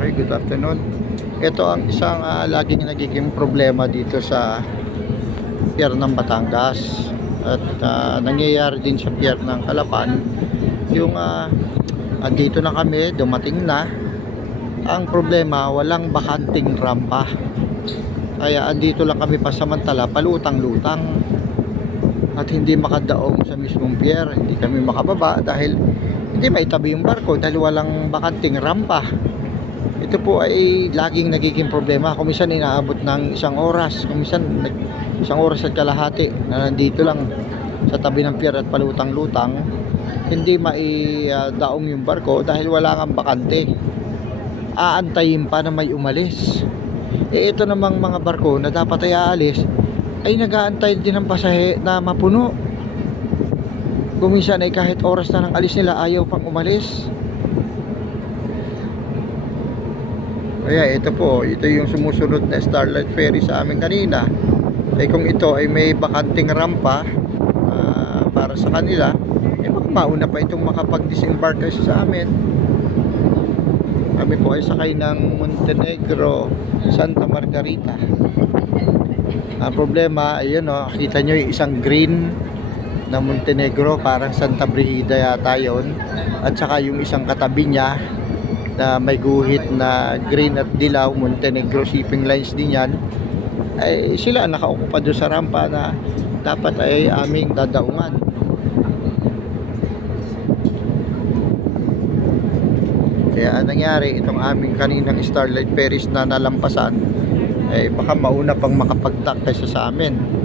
Okay, good afternoon. Ito ang isang ah, laging nagiging problema dito sa pier ng Batangas. At ah, nangyayari din sa pier ng Kalapan. Yung ah, andito na kami, dumating na. Ang problema, walang bakanting rampa. Kaya andito lang kami pasamantala palutang-lutang. At hindi makadaong sa mismong pier hindi kami makababa dahil hindi maitabi yung barko dahil walang bakanting rampa ito po ay laging nagiging problema. Kung minsan inaabot ng isang oras kung minsan nag- isang oras at kalahati na nandito lang sa tabi ng pier at palutang-lutang hindi maidaong yung barko dahil wala kang bakante. Aantayin pa na may umalis. Eh ito namang mga barko na dapat ay aalis ay nag-aantay din ng pasahe na mapuno. Kung minsan ay kahit oras na ng alis nila ayaw pang umalis kaya ito po ito yung sumusunod na Starlight Ferry sa amin kanina. Eh kung ito ay may bakanting rampa ah, para sa kanila eh baka mauna pa itong makapag-disembark kasi sa amin. Kami po ay sakay ng Montenegro Santa Margarita. Ang problema ayun o kita nyo yung isang green na Montenegro parang Santa Brigida yata yun. At saka yung isang katabi niya na may guhit na green at dilaw Montenegro shipping lines din yan ay sila nakaukupa doon sa rampa na dapat ay aming dadaungan. Kaya ang nangyari itong aming kaninang Starlight Paris na nalampasan ay baka mauna pang makapagtak kaysa sa amin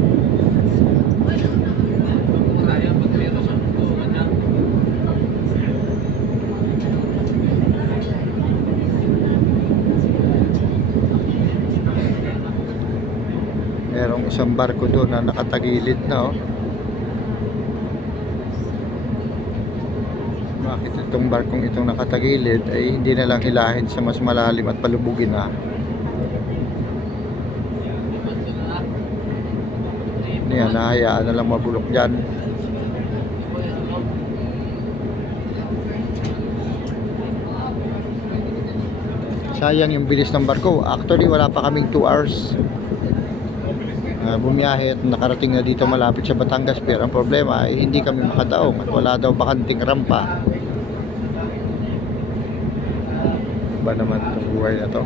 merong isang barko doon na nakatagilid na oh. bakit itong barkong itong nakatagilid ay hindi na lang hilahin sa mas malalim at palubugin na yan nahayaan na lang mabulok dyan. Sayang yung bilis ng barko. Actually wala pa kaming 2 hours uh, bumiyahe at nakarating na dito malapit sa Batangas pero ang problema ay hindi kami makadaong at wala daw bakanting rampa. Ba naman itong buhay na to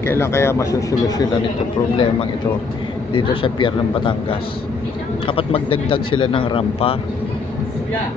kailan kaya masusolusyonan itong problemang ito dito sa pier ng Batangas? Kapat magdagdag sila ng rampa. Yeah.